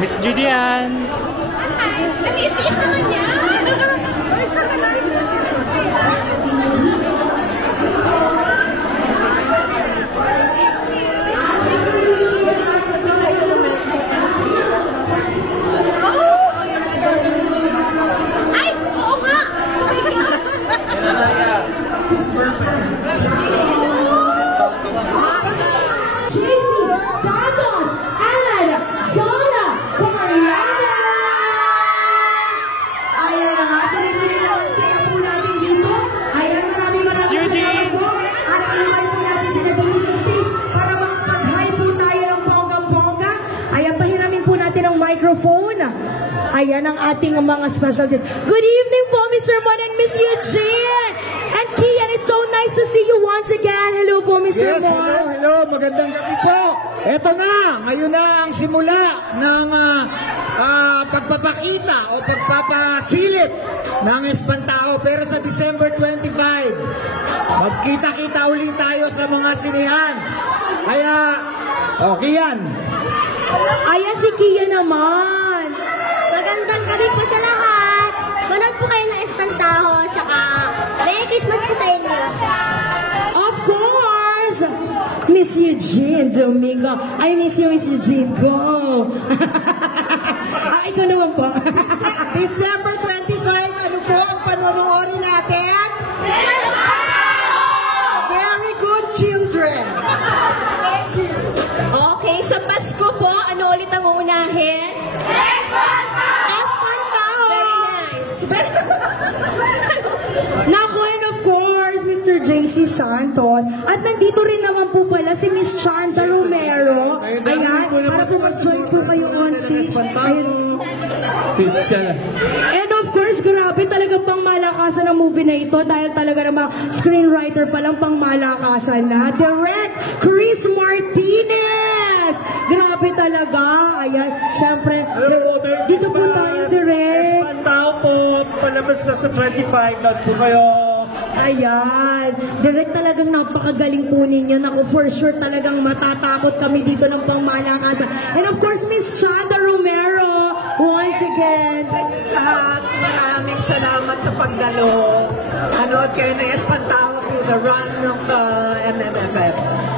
Miss Judian. Nag-iiyak naman niya. Ay, oo nga. Tracy Santos and Donna Mariana! Ayan na nga, tuloy-tuloy na ang saya po natin dito. Ayan, maraming salamat po. At invite po natin sila dito sa stage para makapag-hi po tayo ng bonggang-bongga. Ayan, pahiramin po natin ang microphone. Ayan ang ating mga special guests. Good evening po, Mr. Mon and Miss Eugene! And Kian, it's so nice to see you once again. Hello po, Mr. Yes, Mon. hello, magandang gabi po. Eto na, ngayon na ang simula ng pagpapakita o pagpapasilip ng Espantao. Pero sa December 25, magkita-kita ulit tayo sa mga sinihan. Kaya, okay yan. Ayan si Kian naman. Magandang gabi po sa lahat. Manood po kayo ng Espantaho. Saka, Merry Christmas po sa inyo. Of course! Miss Eugene Domingo. I miss you, Miss Eugene. Go! Ikaw naman po. December 25, ano po ang panonoorin natin? Very good children. Okay, sa Pasko po, ano ulit ang uunahin? Espantaho! Very nice. Naku, and of course, Mr. JC Santos. At nandito rin naman po pala si Miss Chanta Romero. Ayan, para po mag-join po kayo on stage. Ayun. And of course, grabe talaga pang malakasan ang movie na ito dahil talaga namang screenwriter pa lang pang malakasan na. Direct Chris Martinez! Grabe talaga. Ayan, syempre, dito po tayo direct. Espantao po, palabas na sa 25, not po kayo. Ayan, direct talagang napakagaling po ninyo. Naku, for sure talagang matatakot kami dito ng pangmalakasan. And of course, Miss Chanda Romero, once again. At maraming salamat sa pagdalo. Anood kayo ng Espantaho through the run ng MMFF.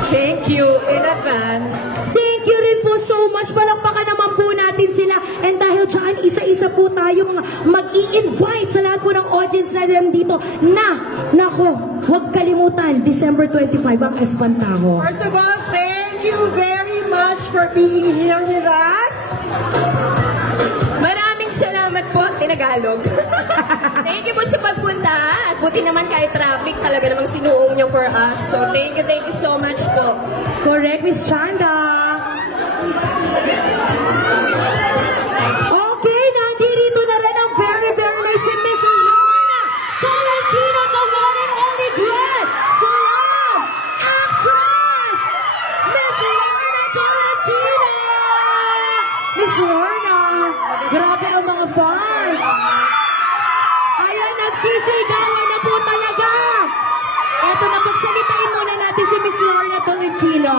Thank you in advance. Thank you rin po so much. Palakpakan naman po natin sila. And dahil dyan, isa-isa po tayong mag-i-invite sa lahat po ng audience na dito na, nako, huwag kalimutan, December 25 ang Espantaho. First of all, thank you very much for being here with us. Maraming salamat po, Tinagalog. Thank you po sa pagpunta. At buti naman kahit traffic, talaga namang sinuong niyo for us. So thank you so much po. Correct, Miss Chanda. Okay, nandito na rin ang very, very nice si Miss Lorna Tolentino, the one and only Grand Slam actress! Miss Lorna Tolentino! Miss Lorna, grabe ang mga fans! Ayan, nagsisigawan na po talaga! Eto na, pagsalitain muna natin si Miss Lorna Tolentino.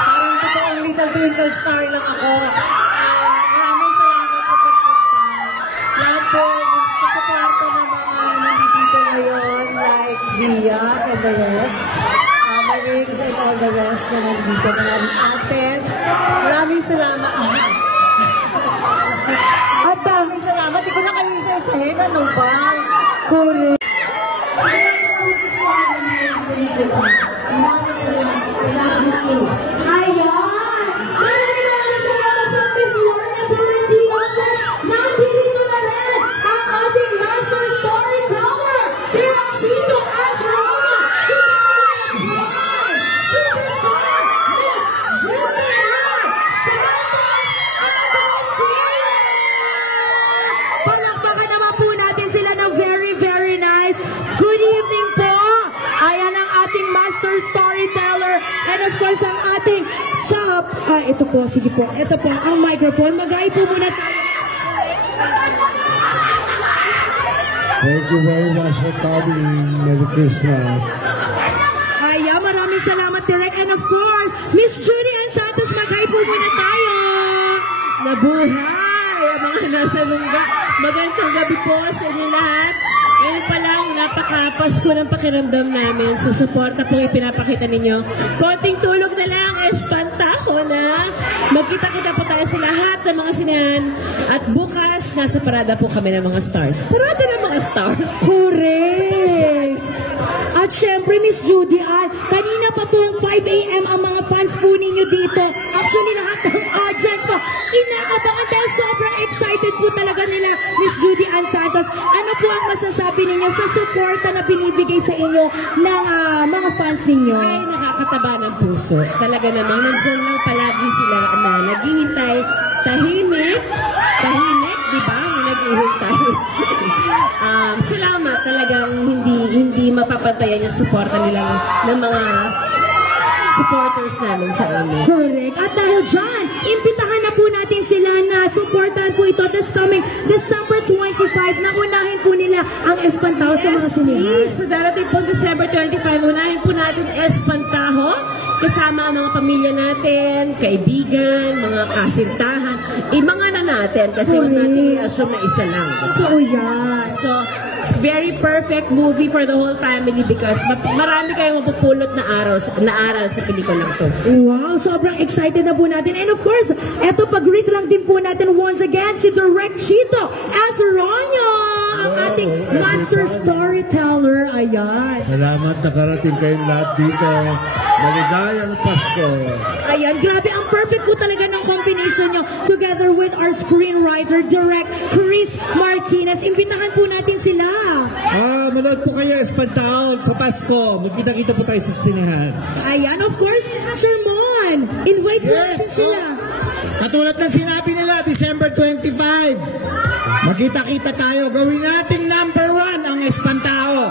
Parang totoong Little Twinkle Star lang ako. Maraming salamat sa pagpunta. Lahat po sa suporta ng mga nandito ngayon, like Ria and the rest. Marines and all the rest na nandito. Maraming atin. Maraming salamat. At Maraming salamat. Di ko na kayo isa-isahin. Ano ba? correct. Ayan! Maraming salamat po, Miss Lorna Tolentino. Nandito na rin ang ating master storyteller, Direk Chito Azroma, together with superstar Miss Julian Santos Agoncillo. Palakpakan naman po natin sila ng very, very nice. Good evening po. Ayan ang ating master storyteller and of course ang ating ito po, sige po. Ito po, ang microphone. Mag-ay po muna tayo. Thank you very much for coming. Merry Christmas. Ayan, maraming salamat, Direk. And of course, Miss Judy and Santos, mag-ay po muna tayo. Mabuhay ang mga nasa lungga. Magandang gabi po sa inyo lahat. Ngayon pa lang, napaka-Pasko ng pakiramdam namin sa suporta po ipinapakita ninyo. Konting tulog na lang, espantaho na. Magkita-kita po tayo sa lahat ng mga sinehan. At bukas, nasa parada po kami ng mga stars. Parada ng mga stars. Correct! At syempre, Miss Judy Ann, kanina pa pong 5 a.m. ang mga fans po ninyo dito. Actually, lahat ng audience po, inaabangan dahil sobrang excited po talaga nila, Miss Judy Ann Santos. Ano po ang masasabi ninyo sa suporta na binibigay sa inyo ng mga fans ninyo? Ay, nakakataba ng puso. Talaga namang nandiyan lang palagi sila na naghihintay. Tahimik, di ba? Naghihintay. Salamat talagang hindi mapapantayan yung suporta nila ng mga supporters namin sa amin. Correct. At dahil dyan, imbitahan na po natin sila na supportan po ito this coming December 25 na unahin po nila ang Espantaho sa mga sinihan. Please, so darating po December 25, unahin po natin Espantaho kasama ang mga pamilya natin, kaibigan, mga kasintahan, mga na natin kasi wag natin i-assume na isa lang. Oo yan. So, very perfect movie for the whole family because marami kayong mapupulot na aral sa pelikulang to. Wow, sobrang excited na po natin. And of course, eto pag-greet lang din po natin once again si Direct Chito Azaronio, ang ating master storyteller. Ayan. Salamat nakarating kayong lahat dito. Maligayang Pasko. Ayan, grabe. Ang perfect po talaga ng combination nyo together with our screenwriter, Direct Chris Martinez. Imbitahan po natin sila. Manood po kayo, Espantaho sa Pasko. Magkita-kita po tayo sa sinehan. Ayan, of course, Sir Mon, invite po natin sila. Katulad ng sinabi nila, December 25. Magkita-kita tayo. Gawin natin number 1 ang Espantaho.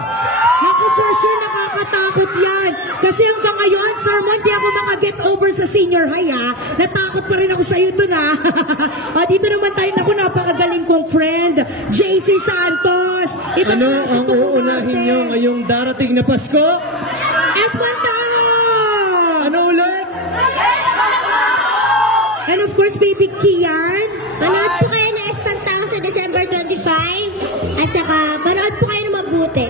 Naku, for sure, nakakatakot yan. Kasi hanggang ngayon, Sir Mon, di ako makaget over sa senior high, ha? Natakot pa rin ako sa iyo dun, ha? Dito naman tayo, naku, napakagaling kong friend, JC Santos. Ano ang uunahin nyo ngayong darating na Pasko? Espantaho! Ano ulit? And of course, baby Kian. Manood po kayo ng Espantaho sa December 25 at saka manood po kayo ng mabuti.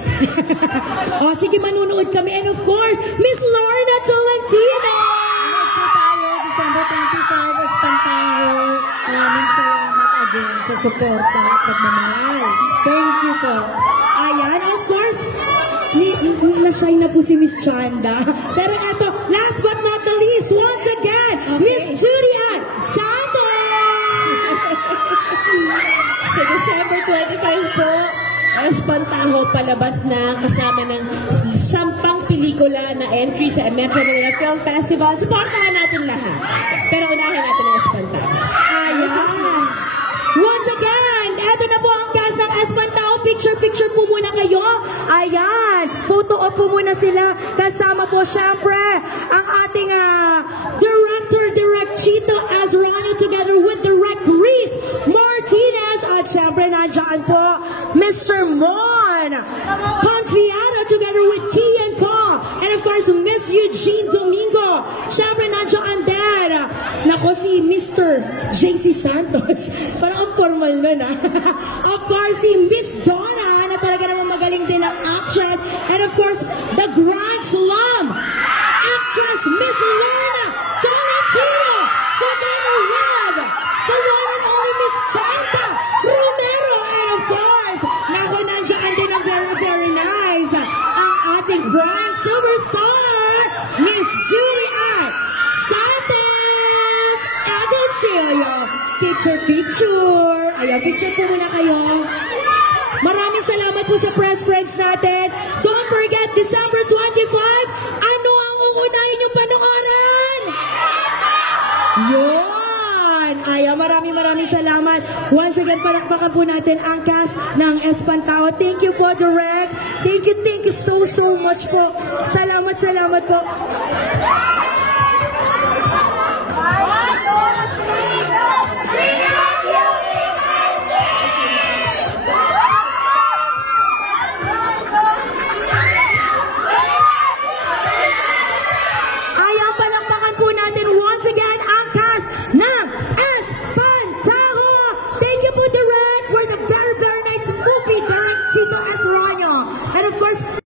O, sige, manunood kami. And of course, Miss Lorna Tolentino! Manood po tayo December 25, Espantaho. Maraming salamat again sa suporta at pagmamahal. Thank you po. Ayan, of course, na-shine na po si Miss Chanda. Pero eto, last but not the least, once again, Miss Judy Ann Santos! Sa December 25 po, Espantaho palabas na kasama ng 10 pelikula na entry sa Metro Manila Film Festival. Supportahan natin lahat. Pero unahin natin ang Espantaho. Ayan. Once again, eto na po ang cast ng Espantaho. Picture po muna kayo. Ayan. Photo op po muna sila. Kasama po, syempre, ang ating director, Direct Chito Azaronio, together with Direct Chris Martinez. At syempre, nandiyan po, Mr. Mon Confiado, together with Kian Ko. And of course, Miss Eugene Domingo. Syempre, nandiyan din. Nako, si Mr. JC Santos. Parang ang formal nun, ha? Of course, si Miss Donna, na talaga naman magaling din ang actress. And of course, the Grand Slam actress, Miss Lorna Tolentino, together with the one and only Miss Chanta Romero. And of course, nako, nandiyan din ang very, very nice ang ating grand superstar, Miss Judy Ann Santos Agoncillo. Picture. Ayan, picture po muna kayo. Maraming salamat po sa press friends natin. Don't forget, December 25, ano ang uunahin yung panoorin? Yun! Ayan, maraming salamat. Once again, palakpakan po natin ang cast ng Espantaho. Thank you po, Direct. Thank you so much po. Salamat po. Ayan, palakpakan po natin once again ang cast ng Espantaho! Miss Ronyo. And of course,